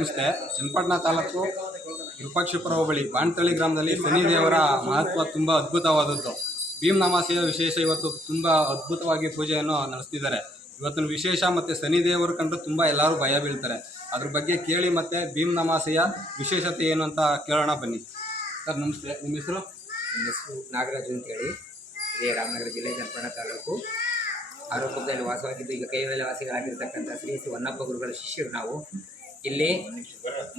ನಮಸ್ತೆ. ಚನ್ನಪಟ್ಟಣ ತಾಲೂಕು ವಿರೂಪಾಕ್ಷಪುರ ಹೋಬಳಿ ಬಾಣತಳ್ಳಿ ಗ್ರಾಮದಲ್ಲಿ ಶನಿ ದೇವರ ಮಹತ್ವ ತುಂಬ ಅದ್ಭುತವಾದದ್ದು. ಭೀಮ್ ಅಮಾವಾಸ್ಯೆಯ ವಿಶೇಷ ಇವತ್ತು ತುಂಬ ಅದ್ಭುತವಾಗಿ ಪೂಜೆಯನ್ನು ನಡೆಸ್ತಿದ್ದಾರೆ. ಇವತ್ತಿನ ವಿಶೇಷ ಮತ್ತು ಶನಿ ದೇವರು ಕಂಡು ತುಂಬ ಎಲ್ಲರೂ ಭಯ ಬೀಳ್ತಾರೆ. ಅದ್ರ ಬಗ್ಗೆ ಕೇಳಿ ಮತ್ತು ಭೀಮ್ ಅಮಾವಾಸ್ಯೆಯ ವಿಶೇಷತೆ ಏನು ಅಂತ ಕೇಳೋಣ ಬನ್ನಿ. ಸರ್ ನಮಸ್ತೆ, ನಿಮ್ಮ ಹೆಸರು? ನನ್ನ ಹೆಸರು ನಾಗರಾಜು ಅಂತೇಳಿ, ಇದೇ ರಾಮನಗರ ಜಿಲ್ಲೆ ಚನ್ನಪಟ್ಟಣ ತಾಲೂಕು ಆರೋಪದಲ್ಲಿ ವಾಸವಾಗಿದ್ದು ಈಗ ಕೈವೇಲೆ ವಾಸಿಗಳಾಗಿರ್ತಕ್ಕಂಥ ಶ್ರೀ ಹೊನ್ನಪ್ಪ ಗುರುಗಳ ಶಿಷ್ಯರು ನಾವು. ಇಲ್ಲಿ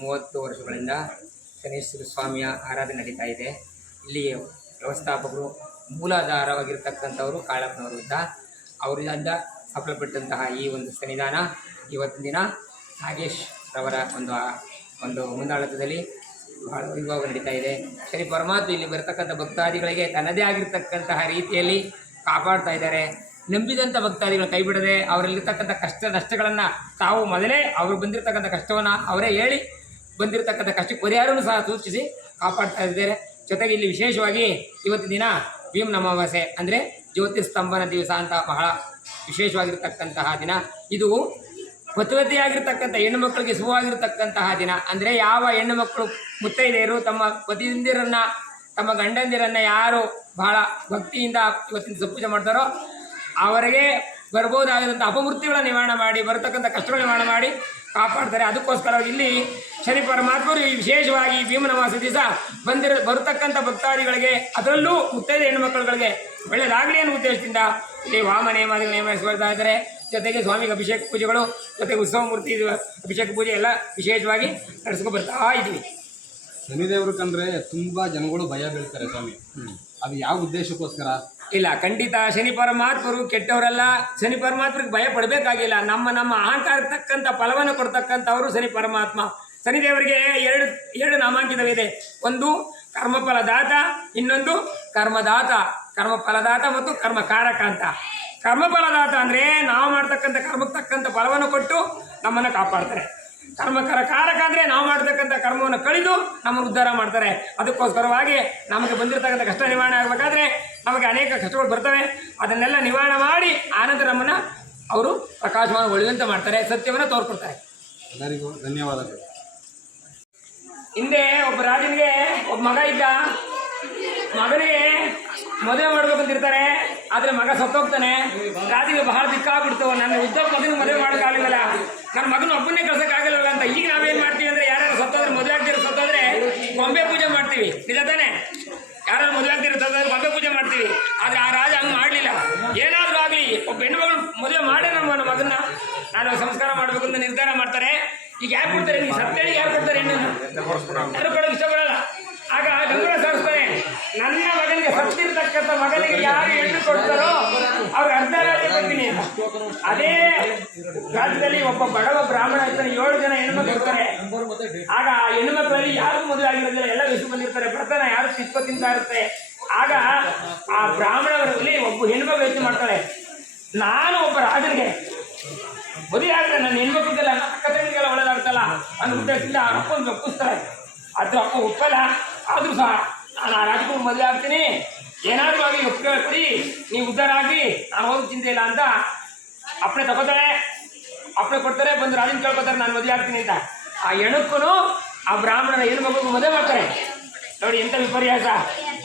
30 ವರ್ಷಗಳಿಂದ ಶನೇಶ್ವರ ಸ್ವಾಮಿಯ ಆರಾಧನೆ ನಡೀತಾ ಇದೆ. ಇಲ್ಲಿ ವ್ಯವಸ್ಥಾಪಕರು ಮೂಲಾಧಾರವಾಗಿರ್ತಕ್ಕಂಥವರು ಕಾಳಪ್ಪನವರು ಅಂತ, ಅವರಿಂದ ಸಫಲಪಟ್ಟಂತಹ ಈ ಒಂದು ಸನ್ನಿಧಾನ ಇವತ್ತಿನ ದಿನ ನಾಗೇಶ್ ರವರ ಒಂದು ಮುಂದಾಳತ್ವದಲ್ಲಿ ಬಹಳ ವೈಭವ ನಡೀತಾ ಇದೆ. ಶನಿ ಪರಮಾತ್ಮ ಇಲ್ಲಿ ಬರತಕ್ಕಂಥ ಭಕ್ತಾದಿಗಳಿಗೆ ತನ್ನದೇ ಆಗಿರ್ತಕ್ಕಂತಹ ರೀತಿಯಲ್ಲಿ ಕಾಪಾಡ್ತಾ ಇದ್ದಾರೆ. ನಂಬಿದಂಥ ಭಕ್ತಾದಿಗಳು ಕೈ ಬಿಡದೆ ಅವರಲ್ಲಿರ್ತಕ್ಕಂಥ ಕಷ್ಟ ನಷ್ಟಗಳನ್ನು ತಾವು ಮೊದಲೇ ಅವರು ಬಂದಿರತಕ್ಕಂಥ ಕಷ್ಟವನ್ನು ಅವರೇ ಹೇಳಿ ಬಂದಿರತಕ್ಕಂಥ ಕಷ್ಟಕ್ಕೆ ಪರಿಹಾರವನ್ನು ಸಹ ಸೂಚಿಸಿ ಕಾಪಾಡ್ತಾ ಇದ್ದಾರೆ. ಜೊತೆಗೆ ಇಲ್ಲಿ ವಿಶೇಷವಾಗಿ ಇವತ್ತಿನ ದಿನ ಭೀಮ್ ಅಮಾವಾಸ್ಯೆ ಅಂದರೆ ಜ್ಯೋತಿಸ್ತಂಭನ ದಿವಸ ಅಂತ ಬಹಳ ವಿಶೇಷವಾಗಿರ್ತಕ್ಕಂತಹ ದಿನ. ಇದು ಪತಿವತಿಯಾಗಿರ್ತಕ್ಕಂಥ ಹೆಣ್ಣು ಮಕ್ಕಳಿಗೆ ಶುಭವಾಗಿರ್ತಕ್ಕಂತಹ ದಿನ. ಅಂದರೆ ಯಾವ ಹೆಣ್ಣು ಮಕ್ಕಳು ಮುತ್ತೈದೆಯರು ತಮ್ಮ ಪತಿಯಂದಿರನ್ನು ತಮ್ಮ ಗಂಡಂದಿರನ್ನು ಯಾರು ಬಹಳ ಭಕ್ತಿಯಿಂದ ಇವತ್ತಿನ ಪೂಜೆ ಮಾಡ್ತಾರೋ ಅವರಿಗೆ ಬರ್ಬೋದಾಗಿರುವಂಥ ಅಪಮೃತ್ಯುಗಳ ನಿವಾರಣೆ ಮಾಡಿ ಬರತಕ್ಕಂಥ ಕಷ್ಟಗಳ ನಿವಾರಣೆ ಮಾಡಿ ಕಾಪಾಡ್ತಾರೆ. ಅದಕ್ಕೋಸ್ಕರ ಇಲ್ಲಿ ಶನಿ ಪರಮಾತ್ಮರು ವಿಶೇಷವಾಗಿ ಭೀಮನ ಅಮಾವಾಸ್ಯೆ ದಿವಸ ಬರತಕ್ಕಂಥ ಭಕ್ತಾದಿಗಳಿಗೆ, ಅದರಲ್ಲೂ ಮುತ್ತೈದೆ ಹೆಣ್ಣು ಮಕ್ಕಳುಗಳಿಗೆ ಒಳ್ಳೆಯದಾಗಲಿ ಅನ್ನೋ ಉದ್ದೇಶದಿಂದ ಇಲ್ಲಿ ವಾಮ ನೇಮಾದಿಗಳು ನೇಮಿಸ್ಕೊಳ್ತಾ ಇದ್ದಾರೆ. ಜೊತೆಗೆ ಸ್ವಾಮಿಗೆ ಅಭಿಷೇಕ ಪೂಜೆಗಳು, ಜೊತೆಗೆ ಉತ್ಸವ ಮೂರ್ತಿ ಅಭಿಷೇಕ ಪೂಜೆ ಎಲ್ಲ ವಿಶೇಷವಾಗಿ ನಡೆಸ್ಕೊಂಡು ಬರ್ತಾ ಇದ್ದೀವಿ. ಶನಿದೇವರು ಕಂಡ್ರೆ ತುಂಬ ಜನಗಳು ಭಯ ಬೀಳ್ತಾರೆ ಸ್ವಾಮಿ, ಅದು ಯಾವ ಉದ್ದೇಶಕ್ಕೋಸ್ಕರ? ಇಲ್ಲ, ಖಂಡಿತ ಶನಿ ಪರಮಾತ್ಮರು ಕೆಟ್ಟವರಲ್ಲ. ಶನಿ ಪರಮಾತ್ಮರಿಗೆ ಭಯ ಪಡಬೇಕಾಗಿಲ್ಲ. ನಮ್ಮ ಅಹಂಕಾರಕ್ಕೆ ತಕ್ಕಂಥ ಫಲವನ್ನು ಕೊಡ್ತಕ್ಕಂಥವರು ಶನಿ ಪರಮಾತ್ಮ. ಶನಿದೇವರಿಗೆ ಎರಡು ನಾಮಾಂಕಿತವಿದೆ. ಒಂದು ಕರ್ಮಫಲದಾತ, ಇನ್ನೊಂದು ಕರ್ಮದಾತ. ಕರ್ಮಫಲದಾತ ಮತ್ತು ಕರ್ಮಕಾರಕ ಅಂತ. ಕರ್ಮಫಲದಾತ ಅಂದರೆ ನಾವು ಮಾಡ್ತಕ್ಕಂಥ ಕರ್ಮಕ್ಕೆ ತಕ್ಕಂಥ ಫಲವನ್ನು ಕೊಟ್ಟು ನಮ್ಮನ್ನು ಕಾಪಾಡ್ತಾರೆ. ಕರ್ಮಕಾರಕ ಅಂದರೆ ನಾವು ಮಾಡ್ತಕ್ಕಂಥ ಕರ್ಮವನ್ನು ಕಳೆದು ನಮ್ಮನ್ನು ಉದ್ಧಾರ ಮಾಡ್ತಾರೆ. ಅದಕ್ಕೋಸ್ಕರವಾಗಿ ನಮಗೆ ಬಂದಿರತಕ್ಕಂಥ ಕಷ್ಟ ನಿವಾರಣೆ ಆಗಬೇಕಾದ್ರೆ ನಮಗೆ ಅನೇಕ ಕಷ್ಟಗಳು ಬರ್ತವೆ. ಅದನ್ನೆಲ್ಲ ನಿವಾರಣೆ ಮಾಡಿ ಆನಂತರ ನಮ್ಮನ್ನು ಅವರು ಪ್ರಕಾಶಮಾನಗೊಳ್ಳುವಂತೆ ಮಾಡ್ತಾರೆ, ಸತ್ಯವನ್ನು ತೋರ್ಕೊಡ್ತಾರೆ. ಎಲ್ಲರಿಗೂ ಧನ್ಯವಾದಗಳು. ಹಿಂದೆ ಒಬ್ಬ ರಾಜನಿಗೆ ಒಬ್ಬ ಮಗ ಇದ್ದ. ಮಗನಿಗೆ ಮದುವೆ ಮಾಡ್ಬೇಕಂತಿರ್ತಾರೆ, ಆದರೆ ಮಗ ಸತ್ತೋಗ್ತಾನೆ. ರಾಜಿಗೆ ಬಹಳ ದಿಕ್ಕಾಗ್ಬಿಡ್ತು. ನನ್ನ ಉದ್ಯೋಗ ಮಗನಿಗೆ ಮದುವೆ ಮಾಡೋಕ್ಕಾಗಲಿಲ್ಲ, ನನ್ನ ಮಗನ ಒಬ್ಬನ್ನೇ ಕಳ್ಸೋಕ್ಕಾಗಲಿಲ್ಲ ಅಂತ. ಈಗ ನಾವೇನು ಮಾಡ್ತೀವಿ ಅಂದರೆ ಯಾರು ಸತ್ತೋದ್ರೆ, ಮದುವೆ ಆಗ್ತಿರೋ ಸತ್ತೋದ್ರೆ ಗೊಂಬೆ ಪೂಜೆ ಮಾಡ್ತೀವಿ, ನಿಜ ತಾನೆ? ಯಾರು ಮದುವೆ ಆಗ್ತಿರೋ ಸತ್ತೋದ್ರೆ ಗೊಂಬೆ ಪೂಜೆ ಮಾಡ್ತೀವಿ. ಆದರೆ ಆ ರಾಜ ಹಂಗೆ ಮಾಡಲಿಲ್ಲ. ಏನಾದರೂ ಆಗಲಿ ಒಬ್ಬ ಹೆಣ್ಣು ಮಗಳು ಮದುವೆ ಮಾಡೇ ನನ್ನ ಮಗನ ನಾನು ಸಂಸ್ಕಾರ ಮಾಡಬೇಕು ಅಂತ ನಿರ್ಧಾರ ಮಾಡ್ತಾರೆ. ಈಗ ಯಾರು ಕೊಡ್ತಾರೆ? ನೀವು ಸತ್ತೇಳಿ ಯಾರು ಕೊಡ್ತಾರೆ? ಹೆಣ್ಣನ್ನು ಯಾರು ಕೊಡೋಕೆ ಇಷ್ಟಪಡಲ್ಲ. ಆಗ ಗಂಗೂರ ಸಾರಿಸ್ತಾರೆ, ನನ್ನ ಮಗನಿಗೆ ಸತ್ತಿರ್ತಕ್ಕಂಥ ಮಗನಿಗೆ ಯಾರು ಹೆಣ್ಣು ಕೊಡ್ತಾರೋ ಅವ್ರಿಗೆ ಅರ್ಧ ರಾಜ್ಯ ಕೊಡ್ತೀನಿ ಅಂತ. ಅದೇ ರಾಜ್ಯದಲ್ಲಿ ಒಬ್ಬ ಬಡವ ಬ್ರಾಹ್ಮಣ ಇರ್ತಾನೆ, 7 ಜನ ಹೆಣ್ಮಕ್ಳು ಇರ್ತಾರೆ. ಆಗ ಆ ಹೆಣ್ಮಕ್ಳಲ್ಲಿ ಯಾರು ಮದುವೆ ಆಗಿರೋದಿಲ್ಲ, ಎಲ್ಲ ವಯಸ್ಸು ಬಂದಿರ್ತಾರೆ, ಬರ್ತಾನೆ ಯಾರು ತಿಪ್ಪ ತಿಂತಾ ಇರುತ್ತೆ. ಆಗ ಆ ಬ್ರಾಹ್ಮಣರಲ್ಲಿ ಒಬ್ಬ ಹೆಣ್ಮಕ್ಳು ಯೋಚನೆ ಮಾಡ್ತಾಳೆ, ನಾನು ಒಬ್ಬ ರಾಜನಿಗೆ ಮದುವೆ ಆದರೆ ನನ್ನ ಹೆಣ್ಮಕ್ಳಿಗೆಲ್ಲ ಅಕ್ಕ ತಂಗಿಗೆಲ್ಲ ಒಳ್ಳೆದಾಗ್ತಲ್ಲ ಅನ್ನೋ ಉದ್ದೇಶದಿಂದ ಆ ಅಪ್ಪನ ಒಪ್ಪಿಸ್ತಾರೆ. ಅದ್ರ ಅಪ್ಪ ಒಪ್ಪಲ್ಲ. ಆದರೂ ಸಹ ನಾನು ಆ ರಾಜಕುಮಾರ್ ಮದುವೆ ಆಗ್ತೀನಿ, ಏನಾದರೂ ಆಗಿ ಒಪ್ಪಿಗೆ ಕೊಡಿ, ನೀವು ಉದ್ಧಾರ ಆಗಿ ನಾನು ಹೋಗಿ ಚಿಂತೆ ಇಲ್ಲ ಅಂತ ಅಪ್ಪಣೆ ತಗೋತಾಳೆ. ಅಪ್ಪಣೆ ಕೊಡ್ತಾರೆ, ಬಂದು ರಾಜನ ಕೇಳ್ಕೊತಾರೆ ನಾನು ಮದುವೆ ಆಗ್ತೀನಿ ಅಂತ. ಆ ಹೆಣಕ್ಕೂ ಆ ಬ್ರಾಹ್ಮಣನ ಹೆಣ್ಣು ಮಗುಗೂ ಮದುವೆ ಮಾಡ್ತಾರೆ. ನೋಡಿ ಎಂಥ ವಿಪರ್ಯಾಸ.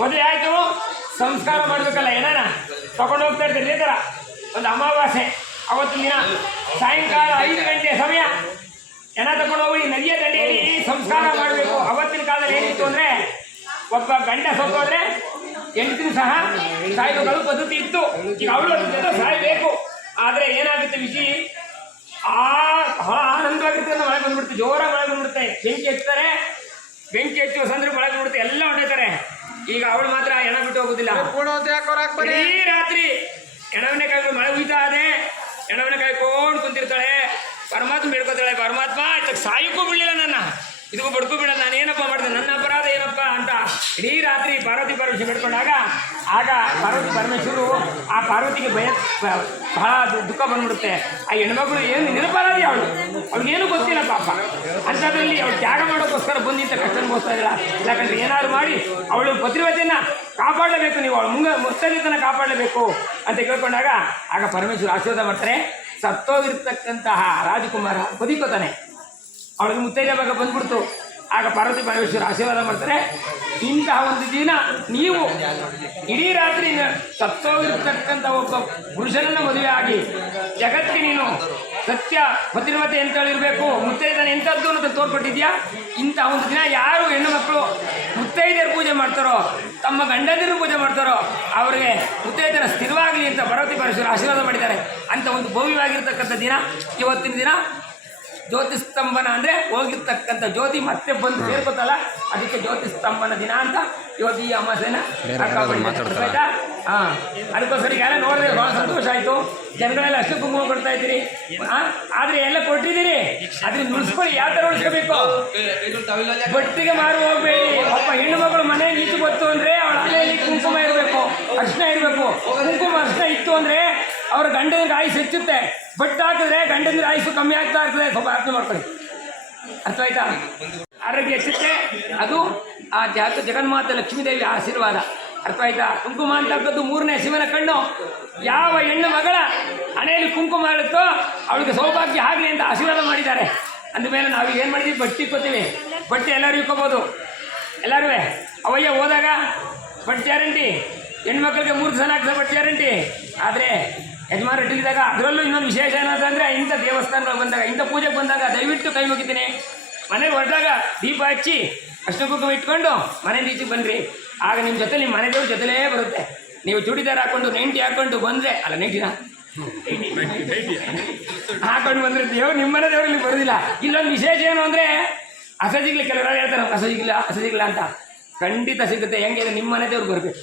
ಮದುವೆ ಆಯಿತು, ಸಂಸ್ಕಾರ ಮಾಡಬೇಕಲ್ಲ, ಹೆಣನ ತಗೊಂಡು ಹೋಗ್ತಾ ಇರ್ತಾರೆ. ಇದೇ ಥರ ಒಂದು ಅಮಾವಾಸ್ಯೆ ಅವತ್ತಿನ ದಿನ ಸಾಯಂಕಾಲ 5 ಗಂಟೆ ಸಮಯ ಹೆಣ ತಗೊಂಡು ಹೋಗಿ ನದಿಯ ದಂಡೆಯಲ್ಲಿ ಸಂಸ್ಕಾರ ಮಾಡಬೇಕು. ಅವತ್ತಿನ ಕಾಲದಲ್ಲಿ ಏನಿತ್ತು ಅಂದರೆ ಒಬ್ಬ ಗಂಡ ಸತ್ತೋದ್ರೆ ಹೆಂಡತಿನೂ ಸಹ ಸಾಯಬೇಕು ಪದ್ಧತಿ ಇತ್ತು. ಈಗ ಅವಳು ಜೊತೆ ಸಾಯಬೇಕು. ಆದರೆ ಏನಾಗುತ್ತೆ ವಿಷಯ, ಬಹಳ ಆನಂದವಾಗಿರ್ತದೆ. ಮಳೆ ಬಂದ್ಬಿಡುತ್ತೆ, ಜೋರಾಗಿ ಮಳೆ ಬಂದ್ಬಿಡುತ್ತೆ, ಬೆಂಕಿ ಹಚ್ತಾರೆ. ಬೆಂಕಿ ಹಚ್ಚುವ ಸಂದರ್ಭ ಮಳೆ ಬಂದ್ಬಿಡುತ್ತೆ, ಎಲ್ಲ ಹೊಂಡಿತಾರೆ. ಈಗ ಅವಳು ಮಾತ್ರ ಹೆಣ ಬಿಟ್ಟು ಹೋಗೋದಿಲ್ಲ. ಇಡೀ ರಾತ್ರಿ ಹೆಣವನ್ನೇ ಕಾಯ್ಕೊಂಡು ಮಳೆ ಹುಯ್ತಾ ಇದೆ, ಹೆಣವನ್ನೇ ಕಾಯ್ಕೊಂಡು ಕುಂತಿರ್ತಾಳೆ. ಪರಮಾತ್ಮ ಬೇಡ್ಕೋತಾಳೆ, ಪರಮಾತ್ಮ ಸಾಯಕ್ಕೂ ಬಿಡಲಿಲ್ಲ, ನನ್ನ ಇದಕ್ಕೂ ಬಡ್ಕೂ ಬಿಡ, ನಾನು ಏನಪ್ಪ ಮಾಡಿದೆ, ನನ್ನ ಅಪರಾಧ ಏನಪ್ಪ ಅಂತ ಇಡೀ ರಾತ್ರಿ ಪಾರ್ವತಿ ಪರಮೇಶ್ವರ ಬೇಡ್ಕೊಂಡಾಗ ಆಗ ಪಾರ್ವತಿ ಪರಮೇಶ್ವರು ಆ ಪಾರ್ವತಿಗೆ ಬಹಳ ದುಃಖ ಬಂದ್ಬಿಡುತ್ತೆ. ಆ ಹೆಣ್ಮಗಳು ಏನು ನಿರಪರಾಧಿ, ಅವಳಿಗೇನು ಗೊತ್ತಿಲ್ಲ ಪಾಪ. ಅಂಥದ್ರಲ್ಲಿ ಅವಳು ತ್ಯಾಗ ಮಾಡೋಕ್ಕೋಸ್ಕರ ಬಂದಿದ್ದ ಕಷ್ಟ ಅನುಭವಿಸ್ತಾ ಇದ್ದಿಲ್ಲ. ಯಾಕಂದರೆ ಏನಾದ್ರು ಮಾಡಿ ಅವಳು ಪತಿವ್ರತೆಯನ್ನು ಕಾಪಾಡಲೇಬೇಕು, ನೀವು ಅವಳು ಮುತ್ತಲಿತನ ಕಾಪಾಡಲೇಬೇಕು ಅಂತ ಕೇಳ್ಕೊಂಡಾಗ ಆಗ ಪರಮೇಶ್ವರ ಆಶೀರ್ವಾದ ಮಾಡ್ತಾರೆ. ಸತ್ತೋಗಿರ್ತಕ್ಕಂತಹ ರಾಜಕುಮಾರ ಬದುಕೋತಾನೆ. ಅವಳಿಗೆ ಮುತ್ತೈದೆ ಭಾಗ ಬಂದ್ಬಿಡ್ತು. ಆಗ ಪಾರ್ವತಿ ಪರಮೇಶ್ವರ ಆಶೀರ್ವಾದ ಮಾಡ್ತಾರೆ, ಇಂತಹ ಒಂದು ದಿನ ನೀವು ಇಡೀ ರಾತ್ರಿ ಸತ್ತೋಗಿರ್ತಕ್ಕಂಥ ಒಬ್ಬ ಪುರುಷನನ್ನು ಮದುವೆ ಆಗಿ ಜಗತ್ತಿಗೆ ನೀನು ಸತ್ಯ ಭದ್ರಮತೆ ಎಂತಳಿರಬೇಕು, ಮುತ್ತೈದನ ಎಂಥದ್ದು ಅನ್ನೋದು ತೋರ್ಪಟ್ಟಿದ್ಯಾ. ಇಂಥ ಒಂದು ದಿನ ಯಾರು ಹೆಣ್ಣು ಮಕ್ಕಳು ಮುತ್ತೈದೆಯರು ಪೂಜೆ ಮಾಡ್ತಾರೋ, ತಮ್ಮ ಗಂಡಂದಿರು ಪೂಜೆ ಮಾಡ್ತಾರೋ, ಅವರಿಗೆ ಮುತ್ತೈದನ ಸ್ಥಿರವಾಗಲಿ ಅಂತ ಪಾರ್ವತಿ ಪರಮೇಶ್ವರ ಆಶೀರ್ವಾದ ಮಾಡಿದ್ದಾರೆ. ಅಂಥ ಒಂದು ಭವ್ಯವಾಗಿರ್ತಕ್ಕಂಥ ದಿನ ಇವತ್ತಿನ ದಿನ. ಜ್ಯೋತಿಸ್ತಂಭನ ಅಂದರೆ ಹೋಗಿರ್ತಕ್ಕಂಥ ಜ್ಯೋತಿ ಮತ್ತೆ ಬಂದು ಸೇರ್ಕೋತಲ್ಲ, ಅದಕ್ಕೆ ಜ್ಯೋತಿಸ್ತಂಭನ ದಿನ ಅಂತ ಇವತ್ತು ಈ ಅಮಾವಾಸ್ಯೆನ ಆಯ್ತಾ. ಹಾಂ, ಅದಕ್ಕೋಸ್ಕರ ಎಲ್ಲ ನೋಡಿದ್ರೆ ಭಾಳ ಸಂತೋಷ ಆಯಿತು. ಜನಗಳೆಲ್ಲ ಅಷ್ಟು ಕುಂಕುಮ ಕೊಡ್ತಾ ಇದ್ದೀರಿ. ಆದರೆ ಎಲ್ಲ ಕೊಟ್ಟಿದ್ದೀರಿ, ಅದನ್ನ ಉಳಿಸ್ಕೊಳ್ಳಿ. ಯಾವ ಥರ ಉಳಿಸ್ಕೋಬೇಕು? ಬಟ್ಟಿಗೆ ಮಾರು ಹೋಗ್ಬೇಡಿ. ಒಬ್ಬ ಹೆಣ್ಣು ಮಗಳು ಮನೆ ನೀಚು ಗೊತ್ತು ಅಂದರೆ ಅವಳ ಹಳೆಯಲ್ಲಿ ಕುಂಕುಮ ಇರಬೇಕು, ಅರ್ಶಿನ ಇರಬೇಕು. ಕುಂಕುಮ ಅರ್ಶಿನ ಇತ್ತು ಅಂದರೆ ಅವ್ರ ಗಂಡನಿಗೆ ಆಯುಸ್ ಹೆಚ್ಚುತ್ತೆ. ಬಟ್ಟು ಹಾಕಿದ್ರೆ ಗಂಡನಿಗೆ ಆಯುಸ್ಸು ಕಮ್ಮಿ ಆಗ್ತಾ ಇರ್ತದೆ. ಸ್ವಲ್ಪ ಅರ್ಥ ಮಾಡ್ಕೊಳ್ಳಿ, ಅರ್ಥ ಆಯ್ತಾ? ಆರೋಗ್ಯ ಹೆಚ್ಚುತ್ತೆ. ಅದು ಆ ಜಗನ್ಮಾತೆ ಲಕ್ಷ್ಮೀದೇವಿ ಆಶೀರ್ವಾದ. ಅರ್ಥ ಆಯ್ತಾ? ಕುಂಕುಮ ಅಂತಕ್ಕದ್ದು ಮೂರನೇ ಶಿವನ ಕಣ್ಣು. ಯಾವ ಹೆಣ್ಣು ಮಗಳ ಹಣೆಯಲ್ಲಿ ಕುಂಕುಮ ಇರುತ್ತೋ ಅವಳಿಗೆ ಸೌಭಾಗ್ಯ ಆಗಲಿ ಅಂತ ಆಶೀರ್ವಾದ ಮಾಡಿದ್ದಾರೆ. ಅಂದಮೇಲೆ ನಾವೀಗ ಏನು ಮಾಡಿದ್ವಿ? ಬಟ್ಟೆ ಇಕ್ಕೋತೀವಿ. ಬಟ್ಟೆ ಎಲ್ಲರೂ ಇಕ್ಕೋಬೋದು, ಎಲ್ಲರೂ. ಅವಯ್ಯ ಹೋದಾಗ ಬಟ್ಟೆ ಗ್ಯಾರಂಟಿ, ಹೆಣ್ಮಕ್ಳಿಗೆ 3 ದಿವಸ 4 ದಿವಸ ಬಟ್ಟೆ ಗ್ಯಾರಂಟಿ. ಆದರೆ ಯಜಮಾನ ಇಟ್ಟಿದ್ದಾಗ ಅದರಲ್ಲೂ ಇನ್ನೊಂದು ವಿಶೇಷ ಏನಂತಂದರೆ, ಇಂಥ ದೇವಸ್ಥಾನಗಳು ಬಂದಾಗ, ಇಂಥ ಪೂಜೆಗೆ ಬಂದಾಗ ದಯವಿಟ್ಟು ಕೈ ಮುಗಿತೀನಿ. ಮನೆಗೆ ಹೊರಟಾಗ ದೀಪ ಹಚ್ಚಿ ಅಷ್ಟು ಕುಂಕುಮ ಇಟ್ಕೊಂಡು ಮನೆ ಈಚೆಗೆ ಬನ್ನಿರಿ. ಆಗ ನಿಮ್ಮ ಜೊತೆ ನಿಮ್ಮ ಮನೆ ದೇವ್ರ ಜೊತೆಲೇ ಬರುತ್ತೆ. ನೀವು ಚೂಡಿದಾರ ಹಾಕ್ಕೊಂಡು ನೈಂಟಿ ಹಾಕ್ಕೊಂಡು ಬಂದರೆ, ಅಲ್ಲ ನೈಂಟಿನ ಹಾಕೊಂಡು ಬಂದರೆ ದೇವ್ರು ನಿಮ್ಮ ಮನೆ ದೇವ್ರಲ್ಲಿ ಬರೋದಿಲ್ಲ. ಇಲ್ಲೊಂದು ವಿಶೇಷ ಏನು ಅಂದರೆ, ಅಸಜಿಗ್ಲಿ ಕೆಲವರು ಹೇಳ್ತಾರೆ ಅಸಜಿಗ್ಲ ಅಂತ. ಖಂಡಿತ ಸಿಗುತ್ತೆ. ಹೆಂಗೆ ಇದೆ? ನಿಮ್ಮ ಮನೆ ದೇವ್ರು ಬರಬೇಕು.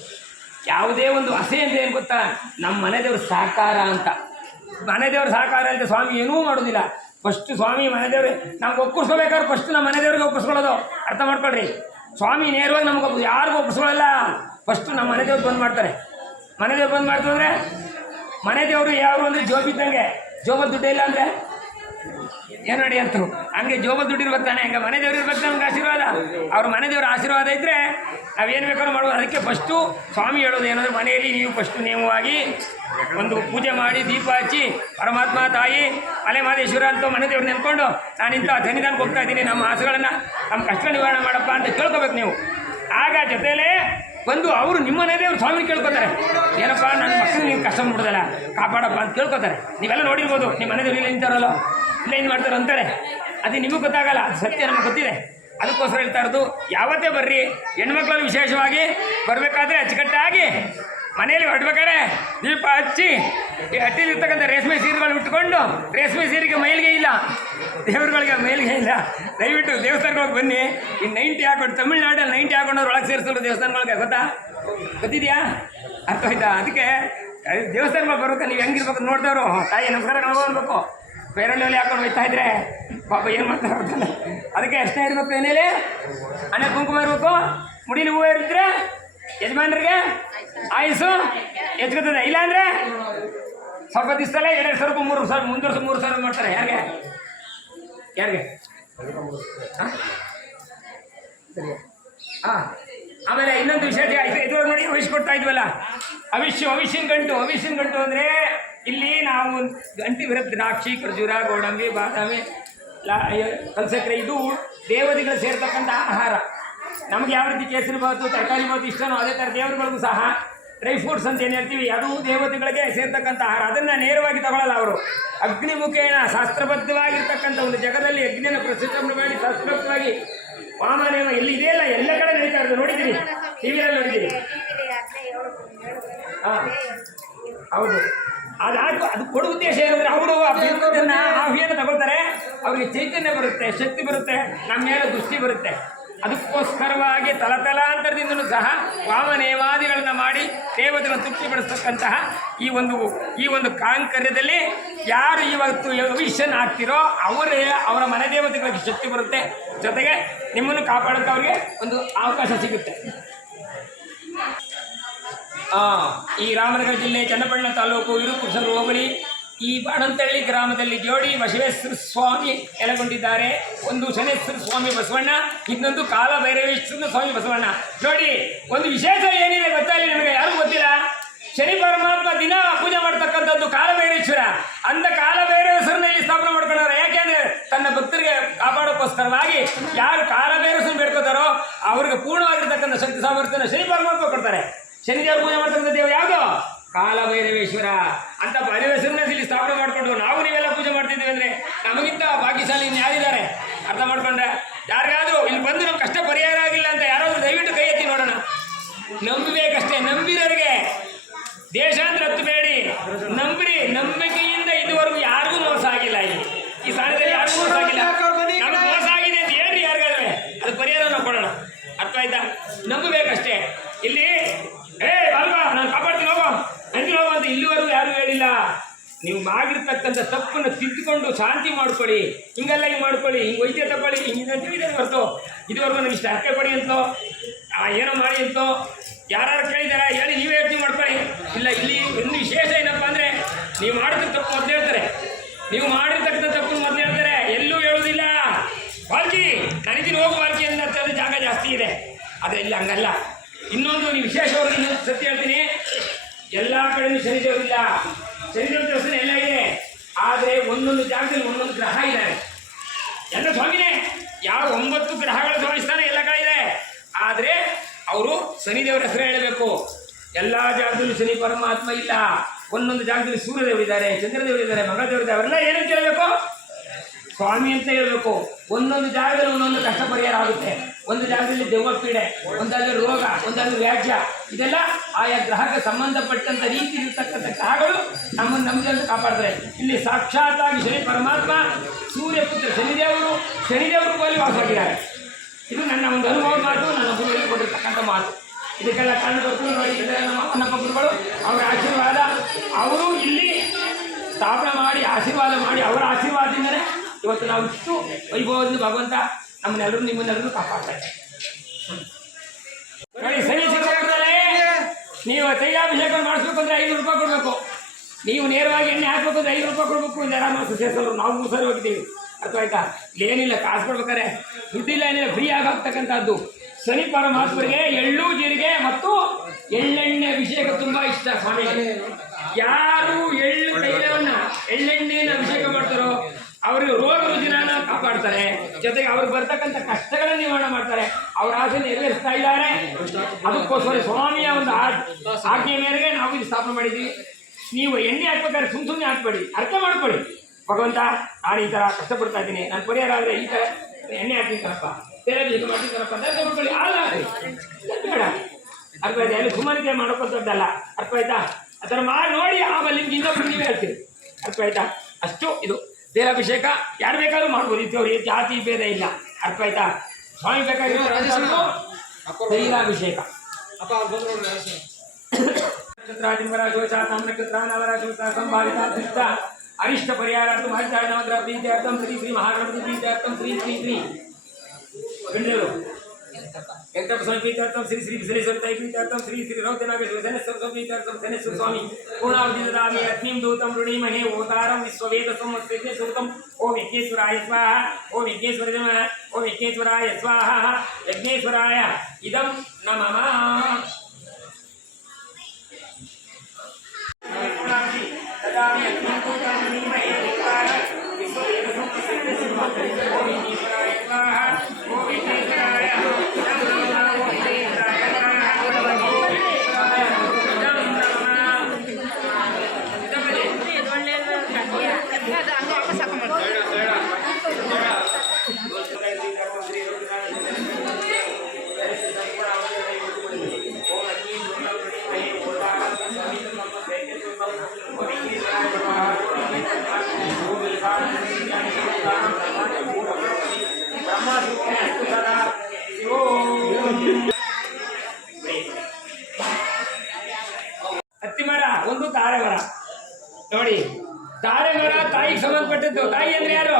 ಯಾವುದೇ ಒಂದು ಹಸೆ ಅಂತ ಏನು ಗೊತ್ತಾ? ನಮ್ಮ ಮನೆ ದೇವ್ರ ಸಾಕಾರ ಅಂತ. ಮನೆ ದೇವ್ರ ಸಾಕಾರ ಅಂತ ಸ್ವಾಮಿ ಏನೂ ಮಾಡೋದಿಲ್ಲ. ಫಸ್ಟ್ ಸ್ವಾಮಿ ಮನೆ ದೇವ್ರು ನಮ್ಗೆ ಒಪ್ಪಿಸ್ಕೋಬೇಕಾದ್ರೆ ಫಸ್ಟ್ ನಮ್ಮ ಮನೆ ದೇವ್ರಿಗೆ ಒಪ್ಪಿಸ್ಕೊಳ್ಳೋದು. ಅರ್ಥ ಮಾಡ್ಕೊಳ್ರಿ. ಸ್ವಾಮಿ ನೇರವಾಗಿ ನಮ್ಗೆ ಯಾರಿಗೂ ಒಪ್ಪಿಸ್ಕೊಳ್ಳಲ್ಲ. ಫಸ್ಟು ನಮ್ಮ ಮನೆ ದೇವ್ರು ಬಂದ್ ಮಾಡ್ತಾರೆ. ಮನೆ ದೇವ್ರು ಬಂದ್ ಮಾಡ್ತು ಅಂದರೆ, ಮನೆ ದೇವರು ಯಾರು ಅಂದರೆ ಜೋಬಿದ್ದಂಗೆ. ಜೋಬಲ್ ದುಡ್ಡು ಇಲ್ಲ ಅಂದರೆ ಏನು ನೋಡಿ ಅಂತರು. ಹಂಗೆ ಜೋಬಲ್ ದುಡ್ಡು ಇರ್ಬೇಕು ತಾನೆ. ಹಂಗೆ ಮನೆ ದೇವ್ರು ಇರ್ಬೇಕು ನಮ್ಗೆ ಆಶೀರ್ವಾದ. ಅವ್ರ ಮನೆ ದೇವ್ರ ಆಶೀರ್ವಾದ ಇದ್ದರೆ ನಾವೇನು ಬೇಕಾದ್ರೂ ಮಾಡ್ಬೋದು. ಅದಕ್ಕೆ ಫಸ್ಟು ಸ್ವಾಮಿ ಹೇಳೋದು ಏನಂದ್ರೆ, ಮನೆಯಲ್ಲಿ ನೀವು ಫಸ್ಟು ನೇಮವಾಗಿ ಒಂದು ಪೂಜೆ ಮಾಡಿ ದೀಪ ಹಚ್ಚಿ ಪರಮಾತ್ಮ ತಾಯಿ ಮಲೆ ಮಹದೇಶ್ವರ ಅಂತ ಮನೆ ದೇವ್ರು ನೆನ್ಕೊಂಡು, ನಾನು ಇಂಥ ಸನ್ನಿಧಾನಕ್ಕೆ ಹೋಗ್ತಾ ಇದ್ದೀನಿ, ನಮ್ಮ ಆಸೆಗಳನ್ನು ನಮ್ಮ ಕಷ್ಟ ನಿವಾರಣೆ ಮಾಡಪ್ಪ ಅಂತ ಕೇಳ್ಕೊಬೇಕು ನೀವು. ಆಗ ಜೊತೆಲೇ ಬಂದು ಅವರು ನಿಮ್ಮ ಮನೆ ದೇವ್ರು ಸ್ವಾಮಿ ಕೇಳ್ಕೊತಾರೆ, ಏನಪ್ಪ ನನ್ನ ಮಕ್ಕಳು ನೀವು ಕಷ್ಟ ಮಾಡ್ಬೋದಲ್ಲ, ಕಾಪಾಡಪ್ಪ ಅಂತ ಕೇಳ್ಕೊತಾರೆ. ನೀವೆಲ್ಲ ನೋಡಿರ್ಬೋದು, ನಿಮ್ಮ ಮನೆ ದೇವ್ರು ಇಲ್ಲ ನಿಂತಾರಲ್ಲ, ಇಲ್ಲ ಏನು ಮಾಡ್ತಾರೆ ಅಂತಾರೆ. ಅದು ನಿಮಗೂ ಗೊತ್ತಾಗಲ್ಲ, ಅದು ಸತ್ಯ ನಮಗೆ ಗೊತ್ತಿದೆ. ಅದಕ್ಕೋಸ್ಕರ ಹೇಳ್ತಾ ಇರೋದು, ಯಾವತ್ತೇ ಬರ್ರಿ, ಹೆಣ್ಮಕ್ಳಲ್ಲಿ ವಿಶೇಷವಾಗಿ ಬರಬೇಕಾದ್ರೆ ಅಚ್ಚುಕಟ್ಟಾಗಿ ಮನೆಯಲ್ಲಿ ಹೊರಡ್ಬೇಕಾದ್ರೆ ದೀಪ ಹಚ್ಚಿ ಹಟ್ಟಿಲಿರ್ತಕ್ಕಂಥ ರೇಷ್ಮೆ ಸೀರೆಗಳು ಉಟ್ಕೊಂಡು, ರೇಷ್ಮೆ ಸೀರೆಗೆ ಮೈಲಿಗೆ ಇಲ್ಲ, ದೇವ್ರುಗಳಿಗೆ ಮೈಲಿಗೆ ಇಲ್ಲ. ದಯವಿಟ್ಟು ದೇವಸ್ಥಾನಕ್ಕೆ ಹೋಗಿ ಬನ್ನಿ. ಈ 90 ಹಾಕೊಂಡು ತಮಿಳ್ನಾಡಲ್ಲಿ 90 ಹಾಕೊಂಡವ್ರು ಒಳಗೆ ಸೇರಿಸೋರು ದೇವಸ್ಥಾನಗಳಿಗೆ. ಗೊತ್ತಿದೆಯಾ? ಅರ್ಥ ಆಯ್ತಾ? ಅದಕ್ಕೆ ದೇವಸ್ಥಾನಕ್ಕೆ ಬರ್ಬೇಕು. ನೀವು ಹೆಂಗಿರ್ಬೇಕು ನೋಡಿದವರು, ತಾಯಿ ನಮಸ್ಕಾರ ಅನ್ಬೇಕು. ಬೇರೆಲ್ಲಿ ಹಾಕೊಂಡು ಹೋಗ್ತಾ ಇದ್ರೆ ಪಾಪ ಏನು ಮಾಡ್ತಾರೆ ಗೊತ್ತಲ್ಲ. ಅದಕ್ಕೆ ಎಷ್ಟೇ ಇರಬೇಕು, ಏನೇಳಿ ಹಣೆ ಕುಂಕುಮ ಇರಬೇಕು, ಮುಡಿಲಿ ಹೂವು ಇರಿದ್ರೆ ಯಜಮಾನರಿಗೆ ಆಯುಸ್ಸು ಹೆಚ್ಚುತ್ತದೆ. ಇಲ್ಲಾಂದರೆ ಸ್ವಲ್ಪ ದಿವಸದಲ್ಲೇ 2 ಸಾವಿರ 3 ಸಾವಿರ ಮುಂದೆ ವರ್ಷ 3 ಸಾವಿರ ಮಾಡ್ತಾರೆ. ಯಾರಿಗೆ ಹಾಂ. ಆಮೇಲೆ ಇನ್ನೊಂದು ವಿಷಯ ಇದು ನೋಡಿ, ಅವಿಷ್ ಕೊಡ್ತಾ ಇದ್ವಲ್ಲ, ಅವಿಷ್ಯನ್ ಗಂಟು ಅಂದರೆ ಇಲ್ಲಿ ನಾವು ಗಂಟಿ ಬರುತ್ತೆ. ದ್ರಾಕ್ಷಿ, ಖರ್ಜೂರ, ಗೋಡಂಬಿ, ಬಾದಾಮಿ, ಕಲ್ಸಕ್ರೆ, ಇದು ದೇವತೆಗಳು ಸೇರ್ತಕ್ಕಂಥ ಆಹಾರ. ನಮ್ಗೆ ಯಾವ ರೀತಿ ಕೇಸರಿ ಬಾತು, ತರಕಾರಿ ಬಾತು ಇಷ್ಟನೋ, ಅದೇ ಥರ ದೇವರುಗಳಿಗೂ ಸಹ ಡ್ರೈ ಫ್ರೂಟ್ಸ್ ಅಂತ ಏನು ಹೇಳ್ತೀವಿ, ಅದು ದೇವತೆಗಳಿಗೆ ಸೇರ್ತಕ್ಕಂಥ ಆಹಾರ. ಅದನ್ನು ನೇರವಾಗಿ ತಗೊಳ್ಳಲ್ಲ ಅವರು. ಅಗ್ನಿ ಮುಖೇನ ಶಾಸ್ತ್ರಬದ್ಧವಾಗಿರ್ತಕ್ಕಂಥ ಒಂದು ಜಗದಲ್ಲಿ ಅಗ್ನಿಯನ್ನು ಪ್ರತಿಷ್ಠಾಪನೆ ಮಾಡಿ ಶಾಸ್ತ್ರಬದ್ಧವಾಗಿ ವಾಮನೇಮ ಎಲ್ಲಿ ಇದೆಯಲ್ಲ, ಎಲ್ಲ ಕಡೆ ನಡೀತಾ ಇರೋದು ನೋಡಿದ್ದೀರಿ, ಟಿವಿಯಲ್ಲಿ ನೋಡಿದ್ದೀರಿ. ಹಾಂ, ಹೌದು. ಅದು ಕೊಡುವ ಉದ್ದೇಶ ಏನಂದರೆ, ಅವರು ಆಹುತಿಯನ್ನು ತಗೊಳ್ತಾರೆ, ಅವ್ರಿಗೆ ಚೈತನ್ಯ ಬರುತ್ತೆ, ಶಕ್ತಿ ಬರುತ್ತೆ, ನಮ್ಮ ಮೇಲೆ ದೃಷ್ಟಿ ಬರುತ್ತೆ. ಅದಕ್ಕೋಸ್ಕರವಾಗಿ ತಲತಲಾಂತರದಿಂದಲೂ ಸಹ ವಾಮನೇವಾದಿಗಳನ್ನು ಮಾಡಿ ದೇವತೆಗಳನ್ನು ತೃಪ್ತಿಪಡಿಸ್ತಕ್ಕಂತಹ ಈ ಒಂದು ಕಾಂಕರ್ಯದಲ್ಲಿ ಯಾರು ಇವತ್ತು ಅವಿಷ್ಯನ್ ಆಗ್ತಿರೋ ಅವರ ಮನೆ ದೇವತೆಗಳಿಗೆ ಶಕ್ತಿ ಬರುತ್ತೆ. ಜೊತೆಗೆ ನಿಮ್ಮನ್ನು ಕಾಪಾಡೋಕ್ಕೆ ಅವ್ರಿಗೆ ಒಂದು ಅವಕಾಶ ಸಿಗುತ್ತೆ. ಈ ರಾಮನಗರ ಜಿಲ್ಲೆ ಚನ್ನಪಟ್ಟಣ ತಾಲೂಕು ವಿರುಪುರಸರು ಹೋಬಳಿ ಈ ಬಾಣಂತಳ್ಳಿ ಗ್ರಾಮದಲ್ಲಿ ಜೋಡಿ ಬಸವೇಶ್ವರ ಸ್ವಾಮಿ ನೆಲೆಗೊಂಡಿದ್ದಾರೆ. ಒಂದು ಶನೇಶ್ವರ ಸ್ವಾಮಿ ಬಸವಣ್ಣ, ಇನ್ನೊಂದು ಕಾಲಭೈರವೇಶ್ವರ ಸ್ವಾಮಿ ಬಸವಣ್ಣ ಜೋಡಿ. ಒಂದು ವಿಶೇಷ ಏನಿದೆ ಗೊತ್ತಾಗಲಿ ನಿಮಗೆ, ಯಾರಿಗೂ ಗೊತ್ತಿಲ್ಲ. ಶನಿ ಪರಮಾತ್ಮ ದಿನ ಪೂಜೆ ಮಾಡ್ತಕ್ಕಂಥದ್ದು ಕಾಲಭೈರೇಶ್ವರ. ಅಂತ ಕಾಲಭೈರೇಶ್ವರನ ಇಲ್ಲಿ ಸ್ಥಾಪನೆ ಮಾಡ್ಕೊಂಡವ್ರೆ. ಯಾಕೆಂದ್ರೆ ತನ್ನ ಭಕ್ತರಿಗೆ ಕಾಪಾಡೋಕ್ಕೋಸ್ಕರವಾಗಿ ಯಾರು ಕಾಲಭೈರೇಶ್ವರನ ಬೇಡ್ಕೋತಾರೋ ಅವ್ರಿಗೆ ಪೂರ್ಣವಾಗಿರ್ತಕ್ಕಂಥ ಶಕ್ತಿ ಸಾಮರ್ಥ್ಯನ ಶನಿ ಪರಮಾತ್ಮ ಕೊಡ್ತಾರೆ. ಶನಿದೇವರು ಪೂಜೆ ಮಾಡ್ತಕ್ಕಂಥ ದೇವರು ಯಾವುದು? ಕಾಲಭೈರವೇಶ್ವರ ಅಂತ ಭೈರವೇಶ್ವರನ ಇಲ್ಲಿ ಸ್ಥಾಪನೆ ಮಾಡಿಕೊಂಡು ನಾವು ನೀವೆಲ್ಲ ಪೂಜೆ ಮಾಡ್ತಿದ್ದೀವಿ ಅಂದರೆ ನಮಗಿಂತ ಭಾಗ್ಯಶಾಲಿ ಯಾರಿದ್ದಾರೆ? ಅರ್ಥ ಮಾಡ್ಕೊಂಡ್ರೆ ಯಾರಿಗಾದ್ರೂ ಇಲ್ಲಿ ಬಂದು ನಮ್ಮ ಕಷ್ಟ ಪರಿಹಾರ ಆಗಿಲ್ಲ ಅಂತ ಯಾರಾದ್ರೂ ದಯವಿಟ್ಟು ಕೈ ಎತ್ತಿ ನೋಡೋಣ. ನಂಬಬೇಕಷ್ಟೇ. ನಂಬಿರೋರಿಗೆ ದೇಶಾಂತರ ಹತ್ತಬೇಡಿ, ನಂಬಿರಿ. ನಂಬಿಕೆಯಿಂದ ಇದುವರೆಗೂ ಯಾರಿಗೂ ಮೋಸ ಆಗಿಲ್ಲ. ಈ ಸ್ಥಾನದಲ್ಲಿ ಯಾರಿಗೂ ಮೋಸ ಆಗಿಲ್ಲ. ನಮ್ಗೆ ಮೋಸ ಆಗಿದೆ ಅಂತ ಹೇಳ್ರಿ ಯಾರಿಗಾದ್ರೆ ಅದು ಪರಿಹಾರ ನಾವು ಕೊಡೋಣ. ಅರ್ಥ ಆಯ್ತಾ? ನಂಬಬೇಕಷ್ಟೇ. ಇಲ್ಲಿ ಅಲ್ವಾ ನಾನು ಕಾಪಾಡ್ತೀನಿ ಹೋಗೋ ಅಂತೀನಿ ಹೋಗೋ ಅಂತ ಇಲ್ಲಿವರೆಗೂ ಯಾರು ಹೇಳಿಲ್ಲ. ನೀವು ಮಾಡಿರ್ತಕ್ಕಂಥ ತಪ್ಪನ್ನು ತಿದ್ದುಕೊಂಡು ಶಾಂತಿ ಮಾಡ್ಕೊಳ್ಳಿ. ಹಿಂಗೆಲ್ಲ ಹಿಂಗೆ ಮಾಡ್ಕೊಳ್ಳಿ, ಹಿಂಗೆ ವೈದ್ಯ ತಗೊಳ್ಳಿ, ಹಿಂಗೆ ಹೊರತು ಇದುವರೆಗೂ ನನಗೆ ಇಷ್ಟ ಅರ್ಕೆ ಕೊಡಿ ಅಂತೋ ಏನೋ ಮಾಡಿ ಅಂತೋ ಯಾರು ಕೇಳಿದಾರ ಹೇಳಿ ನೀವೇ ಯೋಚನೆ ಮಾಡ್ಕೊಳ್ಳಿ. ಇಲ್ಲ, ಇಲ್ಲಿ ಒಂದು ವಿಶೇಷ ಏನಪ್ಪ ಅಂದರೆ ನೀವು ಮಾಡಿದ ತಪ್ಪು ಮೊದಲು ಹೇಳ್ತಾರೆ. ನೀವು ಮಾಡಿರ್ತಕ್ಕಂಥ ತಪ್ಪು ಮೊದಲು ಹೇಳ್ತಾರೆ, ಎಲ್ಲೂ ಹೇಳೋದಿಲ್ಲ. ಬಾಲ್ಕಿ ನನಗಿನ ಹೋಗು ಬಾಲ್ಕಿ ಅಂತ ಜಾಗ ಜಾಸ್ತಿ ಇದೆ. ಆದರೆ ಇಲ್ಲಿ ಹಂಗಲ್ಲ. ಇನ್ನೊಂದು ನೀವು ವಿಶೇಷವಾಗಿ ಸತ್ಯ ಹೇಳ್ತೀನಿ, ಎಲ್ಲ ಕಡೆಯೂ ಶನಿದೇವರಿಲ್ಲ. ಶನಿದೇವ್ರ ದೇವಸ್ಥಾನ ಎಲ್ಲ ಇದೆ, ಆದರೆ ಒಂದೊಂದು ಜಾಗದಲ್ಲಿ ಒಂದೊಂದು ಗ್ರಹ ಇದ್ದಾರೆ. ಎಲ್ಲ ಸ್ವಾಮಿನೇ, ಯಾವ 9 ಗ್ರಹಗಳ ಸ್ವಾಮಿಸ್ಥಾನ ಎಲ್ಲ ಕಡೆ ಇದೆ. ಆದರೆ ಅವರು ಶನಿದೇವರ ಹೆಸರು ಹೇಳಬೇಕು. ಎಲ್ಲ ಜಾಗದಲ್ಲೂ ಶನಿ ಪರಮಾತ್ಮ ಇಲ್ಲ. ಒಂದೊಂದು ಜಾಗದಲ್ಲಿ ಸೂರ್ಯದೇವರಿದ್ದಾರೆ, ಚಂದ್ರದೇವರಿದ್ದಾರೆ, ಮಂಗಳದೇವರಿದ್ದಾರೆ. ಅವರೆಲ್ಲ ಏನಂತ ಹೇಳಬೇಕು? ಸ್ವಾಮಿ ಅಂತ ಹೇಳಬೇಕು. ಒಂದೊಂದು ಜಾಗದಲ್ಲಿ ಒಂದೊಂದು ಕಷ್ಟ ಪರಿಹಾರ ಆಗುತ್ತೆ. ಒಂದು ಜಾಗದಲ್ಲಿ ದೆವ್ವ ಪೀಡೆ, ಒಂದಾಗಲಿ ರೋಗ, ಒಂದಾಗಲಿ ವ್ಯಾಜ್ಯ, ಇದೆಲ್ಲ ಆಯಾ ಗ್ರಹಕ್ಕೆ ಸಂಬಂಧಪಟ್ಟಂಥ ರೀತಿ ಇರತಕ್ಕಂಥ ಗ್ರಹಗಳು ನಮ್ಮನ್ನು ನಮ್ಮನ್ನು ಕಾಪಾಡ್ತಾರೆ. ಇಲ್ಲಿ ಸಾಕ್ಷಾತ್ತಾಗಿ ಶನಿ ಪರಮಾತ್ಮ ಸೂರ್ಯಪುತ್ರ ಶನಿದೇವರು ಬೋಲಿ ವಾಸವಾಗಿದ್ದಾರೆ. ಇದು ನನ್ನ ಒಂದು ಅನುಭವ ಮಾತು, ನನ್ನ ಗುರುಗಳಿಗೆ ಕೊಟ್ಟಿರ್ತಕ್ಕಂಥ ಮಾತು. ಇದಕ್ಕೆಲ್ಲ ಕಾರಣ ಬರ್ಕೊಂಡು ನೋಡಿ, ನಮ್ಮ ಅಪ್ಪನಪ್ಪ ಗುರುಗಳು ಅವರ ಆಶೀರ್ವಾದ, ಅವರು ಇಲ್ಲಿ ಸ್ಥಾಪನೆ ಮಾಡಿ ಆಶೀರ್ವಾದ ಮಾಡಿ ಅವರ ಆಶೀರ್ವಾದದಿಂದಲೇ ಇವತ್ತು ನಾವು ಇಷ್ಟು ವೈಭವದಿಂದ ಭಗವಂತ ನಮ್ಮನ್ನೆಲ್ಲರೂ ನಿಮ್ಮನ್ನೆಲ್ಲರೂ ಕಾಪಾಡ್ತಾರೆ. ನೋಡಿ, ಸರಿ ಸಿಗ್ತಾರೆ. ನೀವು ತೈಲಾಭಿಷೇಕ ಮಾಡಿಸ್ಬೇಕು ಅಂದರೆ 500 ರೂಪಾಯಿ ಕೊಡಬೇಕು. ನೀವು ನೇರವಾಗಿ ಎಣ್ಣೆ ಹಾಕಬೇಕು ಅಂದರೆ 5 ರೂಪಾಯಿ ಕೊಡಬೇಕು. ಇಲ್ಲಿ ಆರಾಮ ಸೇರಿಸೋರು ನಾವು 3 ಸರಿ ಹೋಗಿದ್ದೀವಿ. ಅರ್ಥ ಆಯ್ತಾ? ಏನಿಲ್ಲ, ಕಾಸು ಕೊಡ್ಬೇಕಾರೆ ದುಡ್ಡಿಲ್ಲ, ಏನಿಲ್ಲ, ಫ್ರೀ ಆಗೋಗ್ತಕ್ಕಂಥದ್ದು. ಶನಿ ಪರಮಾತ್ಮರಿಗೆ ಎಳ್ಳು, ಜೀರಿಗೆ ಮತ್ತು ಎಳ್ಳೆಣ್ಣೆ ಅಭಿಷೇಕ ತುಂಬ ಇಷ್ಟ ಸ್ವಾಮಿಗೆ. ಯಾರು ಎಳ್ಳು ತೈಲವನ್ನು ಎಳ್ಳೆಣ್ಣೆಯನ್ನು ಅಭಿಷೇಕ ಮಾಡ್ತಾರೋ ಅವರಿಗೆ ರೋಗ ರುಜಿನನ ಕಾಪಾಡ್ತಾರೆ. ಜೊತೆಗೆ ಅವ್ರಿಗೆ ಬರ್ತಕ್ಕಂಥ ಕಷ್ಟಗಳನ್ನು ನಿವಾರಣೆ ಮಾಡ್ತಾರೆ. ಅವರ ಆಸೆ ನೆರವೇರಿಸ್ತಾ ಇದ್ದಾರೆ. ಅದಕ್ಕೋಸ್ಕರ ಸ್ವಾಮಿಯ ಒಂದು ಆಜ್ಞೆ ಮೇರೆಗೆ ನಾವು ಇದು ಸ್ಥಾಪನೆ ಮಾಡಿದ್ದೀವಿ. ನೀವು ಎಣ್ಣೆ ಹಾಕ್ಬೇಕಾದ್ರೆ ಸುಮ್ಮನೆ ಹಾಕ್ಬೇಡಿ, ಅರ್ಥ ಮಾಡ್ಕೊಳ್ಳಿ. ಭಗವಂತ, ನಾನು ಈ ಥರ ಕಷ್ಟಪಡ್ತಾ ಇದ್ದೀನಿ, ನಾನು ಪರಿಹಾರ ಆದರೆ ಈ ಥರ ಎಣ್ಣೆ ಹಾಕ್ತೀನಪ್ಪ, ಬೇರೆ ಇದು ಮಾಡ್ತೀನಪ್ಪ ಅಂತ ಮಾಡ್ಕೊಳ್ಳಿ. ಅಲ್ಲ ಬೇಡ, ಅರ್ಥ ಆಯ್ತಾ? ಅಲ್ಲಿ ಸುಮ್ಮನಿಗೆ ಮಾಡೋಕ್ಕಂಥದ್ದಲ್ಲ. ಅರ್ಥ ಆಯ್ತಾ? ಆ ಥರ ಮಾಡಿ ನೋಡಿ, ಆಮೇಲೆ ನಿಮ್ಗೆ ಇನ್ನೊಬ್ರು ನೀವೇ ಹೇಳ್ತೀವಿ. ಅರ್ಥ ಆಯ್ತಾ? ಅಷ್ಟು ಇದು ತೇಲಾಭಿಷೇಕ ಯಾರು ಬೇಕಾದ್ರೂ ಮಾಡ್ಬೋದು. ಇದ್ದವ್ರಿಗೆ ಜಾತಿ ಭೇದ ಇಲ್ಲ. ಅರ್ಥ ಆಯ್ತಾ? ಸ್ವಾಮಿ ಬೇಕಾಗಿರೋ ತೈಲಾಭಿಷೇಕ. ಸಂಭಾವಿತ ಅರಿಷ್ಟ ಪರಿಹಾರಾರ್ಥಂ ಹರಿತಾಳ ನವಗ್ರಹ ಪ್ರೀತ್ಯಾರ್ಥಂ ಶ್ರೀ ಶ್ರೀ ಮಹಾಗಣಪತಿ ಪ್ರೀತ್ಯಾರ್ಥಂ ಶ್ರೀ ಶ್ರೀ ಶ್ರೀ ಗಂಡರು ವೆಂಕಟಸ್ವಾಮಿ ಪ್ರೀತ್ಯಾರ್ಥಂ ಶ್ರೀ ಶ್ರೀ ವಿಶ್ವೇಶ್ವರ ಪ್ರೀತ್ಯಾರ್ಥಂ ಶ್ರೀ ಶ್ರೀ ರೌದ್ರನಾಗೇಶ್ವರ ಶನೇಶ್ವರ ಪ್ರೀತ್ಯಾರ್ಥಂ ಶನೇಶ್ವರ ಸ್ವಾಮಿ ಪೂರ್ಣಾವಧಿ ದದಾಮಿ ಅಗ್ನಿಂ ದೂತಂ ಋಣೀಮಹೇ ಓತಾರಂ ವಿಶ್ವವೇದ ಸಂವತ್ಸರೇ ಸೂತಂ ಓಂ ಯಜ್ಞೇಶ್ವರಾಯ ಸ್ವಾಹ, ಓಂ ಯಜ್ಞೇಶ್ವರ ನಮಃ, ಓಂ ಯಜ್ಞೇಶ್ವರಾಯ ಸ್ವಾಹ, ಯಜ್ಞೇಶ್ವರಾಯ ಇದಂ ನಮಃ. ಹತ್ತಿ ಮರ ಒಂದು, ತಾರೆ ಮರ. ನೋಡಿ, ತಾರೆ ಮರ ತಾಯಿಗೆ ಸಂಬಂಧಪಟ್ಟದ್ದು. ತಾಯಿ ಅಂದ್ರೆ ಯಾರು?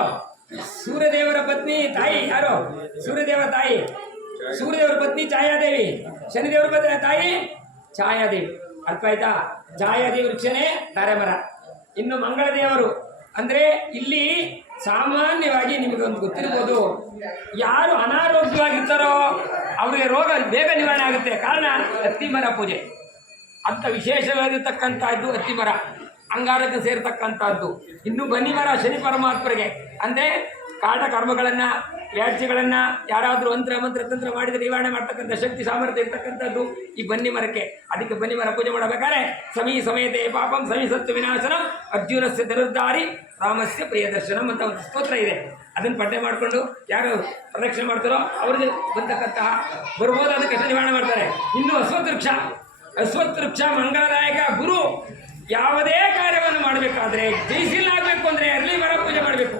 ಸೂರ್ಯದೇವರ ಪತ್ನಿ ತಾಯಿ. ಯಾರು? ಸೂರ್ಯದೇವರ ತಾಯಿ. ಸೂರ್ಯದೇವರ ಪತ್ನಿ ಛಾಯಾದೇವಿ. ಶನಿದೇವರ ತಾಯಿ ಛಾಯಾದೇವಿ. ಅರ್ಥ ಆಯ್ತಾ? ಛಾಯಾದೇವಿ ವೃಕ್ಷನೇ ತಾರೆ ಮರ. ಇನ್ನು ಮಂಗಳ ದೇವರು ಅಂದರೆ ಇಲ್ಲಿ ಸಾಮಾನ್ಯವಾಗಿ ನಿಮಗೆ ಒಂದು ಗೊತ್ತಿರ್ಬೋದು, ಯಾರು ಅನಾರೋಗ್ಯವಾಗಿರ್ತಾರೋ ಅವರಿಗೆ ರೋಗ ಬೇಗ ನಿವಾರಣೆ ಆಗುತ್ತೆ. ಕಾರಣ ಹತ್ತಿ ಮರ ಪೂಜೆ. ಅಂತ ವಿಶೇಷವಾಗಿರ್ತಕ್ಕಂಥದ್ದು ಅತ್ತಿ ಮರ, ಅಂಗಾರಕ್ಕೆ ಸೇರ್ತಕ್ಕಂಥದ್ದು. ಇನ್ನು ಬನ್ನಿ ಮರ ಶನಿ ಪರಮಾತ್ಮರಿಗೆ ಅಂದರೆ ಕಾಟ ಕರ್ಮಗಳನ್ನು, ವ್ಯಾಜ್ಯಗಳನ್ನು ಯಾರಾದರೂ ಮಂತ್ರ ತಂತ್ರ ಮಾಡಿದರೆ ನಿವಾರಣೆ ಮಾಡ್ತಕ್ಕಂಥ ಶಕ್ತಿ ಸಾಮರ್ಥ್ಯ ಇರ್ತಕ್ಕಂಥದ್ದು ಈ ಬನ್ನಿ ಮರಕ್ಕೆ. ಅದಕ್ಕೆ ಬನ್ನಿ ಮರ ಪೂಜೆ ಮಾಡಬೇಕಾದ್ರೆ ಸಮೀ ಸಮೇತೆ ಪಾಪಂ ಸಮೀ ಸತ್ತು ವಿನಾಶನ ಅರ್ಜುನಸ್ಯ ಧನುರ್ಧಾರಿ ರಾಮಸ್ಯ ಪ್ರಿಯ ದರ್ಶನಂ ಅಂತ ಒಂದು ಸ್ತೋತ್ರ ಇದೆ. ಅದನ್ನು ಪಠ್ಯ ಮಾಡಿಕೊಂಡು ಯಾರು ಪ್ರದಕ್ಷಿಣೆ ಮಾಡ್ತಾರೋ ಅವ್ರಿಗೆ ಬಂತಕ್ಕಂತಹ ಬರ್ಬೋದು, ಅದಕ್ಕೆ ನಿವಾರಣೆ ಮಾಡ್ತಾರೆ. ಇನ್ನು ಅಶ್ವತ್ಥವೃಕ್ಷ ಮಂಗಳದಾಯಕ ಗುರು. ಯಾವುದೇ ಕಾರ್ಯವನ್ನು ಮಾಡಬೇಕಾದ್ರೆ ಜಯಿಸಿಲಾಗಬೇಕು ಅಂದರೆ ಅರಳಿ ಮರ ಪೂಜೆ ಮಾಡಬೇಕು.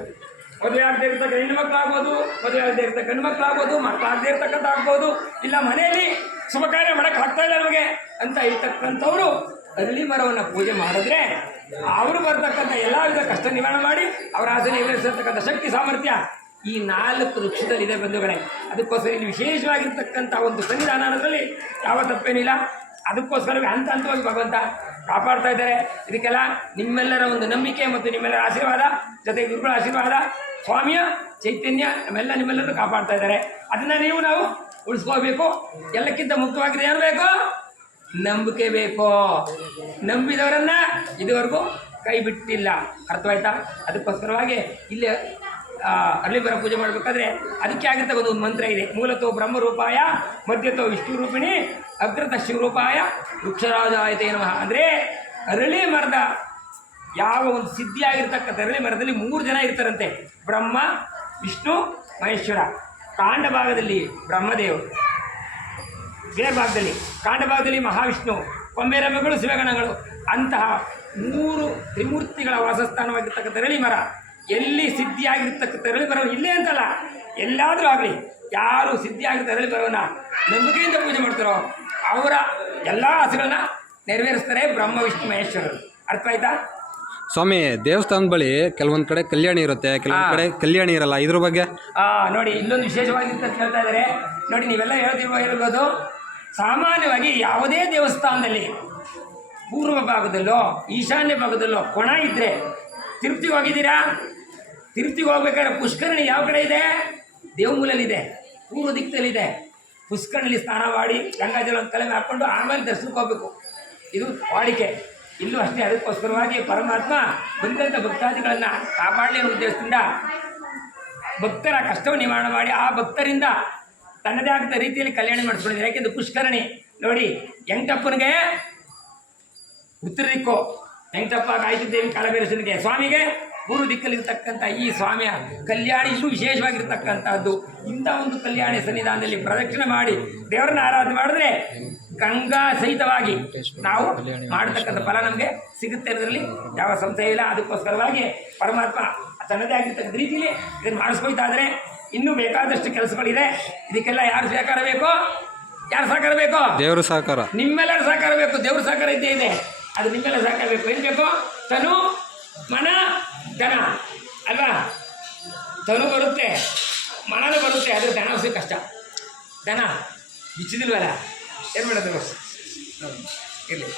ಮದುವೆ ಆಗದೆ ಇರ್ತಕ್ಕ ಹೆಣ್ಣು ಮಕ್ಕಳಾಗ್ಬೋದು, ಮದುವೆ ಆಗದೆ ಇರ್ತಕ್ಕ ಗಂಡು ಮಕ್ಕಳಾಗ್ಬೋದು, ಮಕ್ಕಳಾಗದೆ ಇರ್ತಕ್ಕಂಥ ಆಗ್ಬೋದು, ಇಲ್ಲ ಮನೆಯಲ್ಲಿ ಶುಭ ಕಾರ್ಯ ಮಾಡೋಕ್ಕೆ ಆಗ್ತಾ ಇಲ್ಲ ನಮಗೆ ಅಂತ ಇರ್ತಕ್ಕಂಥವ್ರು ಅರಳಿ ಮರವನ್ನು ಪೂಜೆ ಮಾಡಿದ್ರೆ ಅವರು ಬರ್ತಕ್ಕಂಥ ಎಲ್ಲ ವಿಧ ಕಷ್ಟ ನಿವಾರಣೆ ಮಾಡಿ ಅವರ ಆಸನೆ ಎದುರಿಸಿರ್ತಕ್ಕಂಥ ಶಕ್ತಿ ಸಾಮರ್ಥ್ಯ ಈ 4 ವೃಕ್ಷದಲ್ಲಿದೆ ಬಂಧುಗಳೇ. ಅದಕ್ಕೋಸ್ಕರ ಇಲ್ಲಿ ವಿಶೇಷವಾಗಿರ್ತಕ್ಕಂಥ ಒಂದು ಸನ್ನಿಧಾನ ಅನ್ನೋದ್ರಲ್ಲಿ ಯಾವ ತಪ್ಪೇನಿಲ್ಲ. ಅದಕ್ಕೋಸ್ಕರವೇ ಹಂತವಾಗಿ ಭಗವಂತ ಕಾಪಾಡ್ತಾ ಇದ್ದಾರೆ. ಇದಕ್ಕೆಲ್ಲ ನಿಮ್ಮೆಲ್ಲರ ಒಂದು ನಂಬಿಕೆ ಮತ್ತು ನಿಮ್ಮೆಲ್ಲರ ಆಶೀರ್ವಾದ, ಜೊತೆಗೆ ಗುರುಗಳ ಆಶೀರ್ವಾದ, ಸ್ವಾಮಿಯ ಚೈತನ್ಯ ನಿಮ್ಮೆಲ್ಲರೂ ಕಾಪಾಡ್ತಾ ಇದ್ದಾರೆ. ಅದನ್ನು ನಾವು ಉಳಿಸ್ಕೋಬೇಕು. ಎಲ್ಲಕ್ಕಿಂತ ಮುಖ್ಯವಾಗಿ ಏನು ಬೇಕು? ನಂಬಿಕೆ ಬೇಕು. ನಂಬಿದವರನ್ನು ಇದುವರೆಗೂ ಕೈ ಬಿಟ್ಟಿಲ್ಲ. ಅರ್ಥವಾಯ್ತಾ? ಅದಕ್ಕೋಸ್ಕರವಾಗಿ ಇಲ್ಲಿ ಅರಳಿ ಮರ ಪೂಜೆ ಮಾಡಬೇಕಾದ್ರೆ ಅದಕ್ಕೆ ಆಗಿರ್ತಕ್ಕಂಥ ಒಂದು ಮಂತ್ರ ಇದೆ. ಮೂಲತೋ ಬ್ರಹ್ಮರೂಪಾಯ, ಮಧ್ಯತೋ ವಿಷ್ಣು ರೂಪಿಣಿ, ಅಗ್ರತ ಶಿವರೂಪಾಯ, ವೃಕ್ಷರಾಜಾಯತೆ ನಮಃ. ಅಂದರೆ ಅರಳಿ ಮರದ ಯಾವ ಒಂದು ಸಿದ್ಧಿಯಾಗಿರ್ತಕ್ಕಂಥ ಅರಳಿ ಮರದಲ್ಲಿ 3 ಜನ ಇರ್ತಾರಂತೆ: ಬ್ರಹ್ಮ, ವಿಷ್ಣು, ಮಹೇಶ್ವರ. ಕಾಂಡ ಭಾಗದಲ್ಲಿ ಬ್ರಹ್ಮದೇವರು, ಬೇರೆ ಭಾಗದಲ್ಲಿ ಕಾಂಡ ಭಾಗದಲ್ಲಿ ಮಹಾವಿಷ್ಣು, ಕೊಂಬೆರಮೆಗಳು, ಶಿವಗಣಗಳು. ಅಂತಹ 3 ತ್ರಿಮೂರ್ತಿಗಳ ವಾಸಸ್ಥಾನವಾಗಿರ್ತಕ್ಕಂಥ ಅರಳಿ ಮರ. ಎಲ್ಲಿ ಸಿದ್ಧಿಯಾಗಿರ್ತಕ್ಕಂಥ ಅರಳಿ ಮರ ಇಲ್ಲೇ ಅಂತಲ್ಲ, ಎಲ್ಲಾದರೂ ಆಗಲಿ ಯಾರು ಸಿದ್ಧಿಯಾಗಿರ್ತ ಅರಳಿ ಮರವನ್ನು ನಂಬಿಕೆಯಿಂದ ಪೂಜೆ ಮಾಡ್ತಾರೋ ಅವರ ಎಲ್ಲ ಆಸೆಗಳನ್ನ ನೆರವೇರಿಸ್ತಾರೆ ಬ್ರಹ್ಮ, ವಿಷ್ಣು, ಮಹೇಶ್ವರರು. ಅರ್ಥ ಆಯ್ತಾ ಸ್ವಾಮಿ? ದೇವಸ್ಥಾನದ ಬಳಿ ಕೆಲವೊಂದು ಕಡೆ ಕಲ್ಯಾಣಿ ಇರುತ್ತೆ, ಕೆಲವೊಂದು ಕಡೆ ಕಲ್ಯಾಣಿ ಇರಲ್ಲ. ಇದ್ರ ಬಗ್ಗೆ ನೋಡಿ, ಇಲ್ಲೊಂದು ವಿಶೇಷವಾಗಿಂತ ಕೇಳ್ತಾ ಇದ್ದಾರೆ ನೋಡಿ. ನೀವೆಲ್ಲ ಹೇಳ್ಬೋದು, ಸಾಮಾನ್ಯವಾಗಿ ಯಾವುದೇ ದೇವಸ್ಥಾನದಲ್ಲಿ ಪೂರ್ವ ಭಾಗದಲ್ಲೋ ಈಶಾನ್ಯ ಭಾಗದಲ್ಲೋ ಕೊಣ ಇದ್ದರೆ, ತಿರುಪ್ತಿಗೆ ಹೋಗಿದ್ದೀರಾ? ತಿರುಪ್ತಿಗೆ ಹೋಗ್ಬೇಕಾದ್ರೆ ಪುಷ್ಕರಣಿ ಯಾವ ಕಡೆ ಇದೆ? ದೇವಮೂಲಲ್ಲಿದೆ, ಪೂರ್ವ ದಿಕ್ಕಲ್ಲಿದೆ. ಪುಷ್ಕರಣಿಲಿ ಸ್ನಾನ ಮಾಡಿ ಗಂಗಾಜಲವನ್ನು ತಲೆ ಹಾಕ್ಕೊಂಡು ಆಮೇಲೆ ದರ್ಶನಕ್ಕೆ ಹೋಗಬೇಕು. ಇದು ವಾಡಿಕೆ. ಇಲ್ಲೂ ಅಷ್ಟೇ. ಅದಕ್ಕೋಸ್ಕರವಾಗಿ ಪರಮಾತ್ಮ ಬಂದಂಥ ಭಕ್ತಾದಿಗಳನ್ನು ಕಾಪಾಡಲಿ ಅನ್ನೋ ಉದ್ದೇಶದಿಂದ ಭಕ್ತರ ಕಷ್ಟವನ್ನು ನಿವಾರಣೆ ಮಾಡಿ ಆ ಭಕ್ತರಿಂದ ತನ್ನದೇ ಆದ ರೀತಿಯಲ್ಲಿ ಕಲ್ಯಾಣ ಮಾಡಿಸ್ಕೊಂಡಿದ್ದಾರೆ. ಯಾಕೆಂದ್ರೆ ಪುಷ್ಕರಣಿ ನೋಡಿ, ವೆಂಕಟಪ್ಪನಿಗೆ ಉತ್ತರ ದಿಕ್ಕು, ವೆಂಕಟಪ್ಪ ಗಾಯತ್ರಿ ದೇವಿ ಕಾಲಭೈರವನಿಗೆ, ಸ್ವಾಮಿಗೆ ಪೂರ್ವ ದಿಕ್ಕಲ್ಲಿರ್ತಕ್ಕಂಥ ಈ ಸ್ವಾಮಿಯ ಕಲ್ಯಾಣಿ ಇನ್ನೂ ವಿಶೇಷವಾಗಿರ್ತಕ್ಕಂಥದ್ದು. ಇಂಥ ಒಂದು ಕಲ್ಯಾಣಿ ಸನ್ನಿಧಾನದಲ್ಲಿ ಪ್ರದಕ್ಷಿಣೆ ಮಾಡಿ ದೇವರನ್ನ ಆರಾಧನೆ ಮಾಡಿದ್ರೆ ಗಂಗಾ ಸಹಿತವಾಗಿ ನಾವು ಮಾಡತಕ್ಕಂಥ ಫಲ ನಮಗೆ ಸಿಗುತ್ತೆ ಅನ್ನೋದ್ರಲ್ಲಿ ಯಾವ ಸಂಶಯ ಇಲ್ಲ. ಅದಕ್ಕೋಸ್ಕರವಾಗಿ ಪರಮಾತ್ಮ ತನ್ನದೇ ಆಗಿರ್ತಕ್ಕಂಥ ರೀತಿಯಲ್ಲಿ ಇದನ್ನು ಮಾಡಿಸ್ಕೊಳ್ತಾ ಇದ್ದಾರೆ. ಇನ್ನೂ ಬೇಕಾದಷ್ಟು ಕೆಲಸಗಳಿದೆ. ಇದಕ್ಕೆಲ್ಲ ಯಾರು ಸಹಕಾರ ಬೇಕು? ಯಾರು ಸಹಕಾರ ಬೇಕು? ದೇವರ ಸಹಕಾರ, ನಿಮ್ಮೆಲ್ಲರ ಸಹಕಾರ ಬೇಕು. ದೇವ್ರ ಸಹಕಾರ ಇದ್ದೇ ಇದೆ. ಅದು ನಿಮ್ಮೆಲ್ಲ ಸಹಕಾರ ಬೇಕು. ಏನು ಬೇಕು? ತನು, ಮನ, ಧನ ಅಲ್ವಾ? ತನು ಬರುತ್ತೆ, ಮನನೂ ಬರುತ್ತೆ, ಆದರೆ ಧನ ಹೊಸ ಕಷ್ಟ. ಧನ ಬಿಚ್ಚಿದಿಲ್ವಲ್ಲ, ಏನು ಮಾಡೋದು? ಇರಲಿ.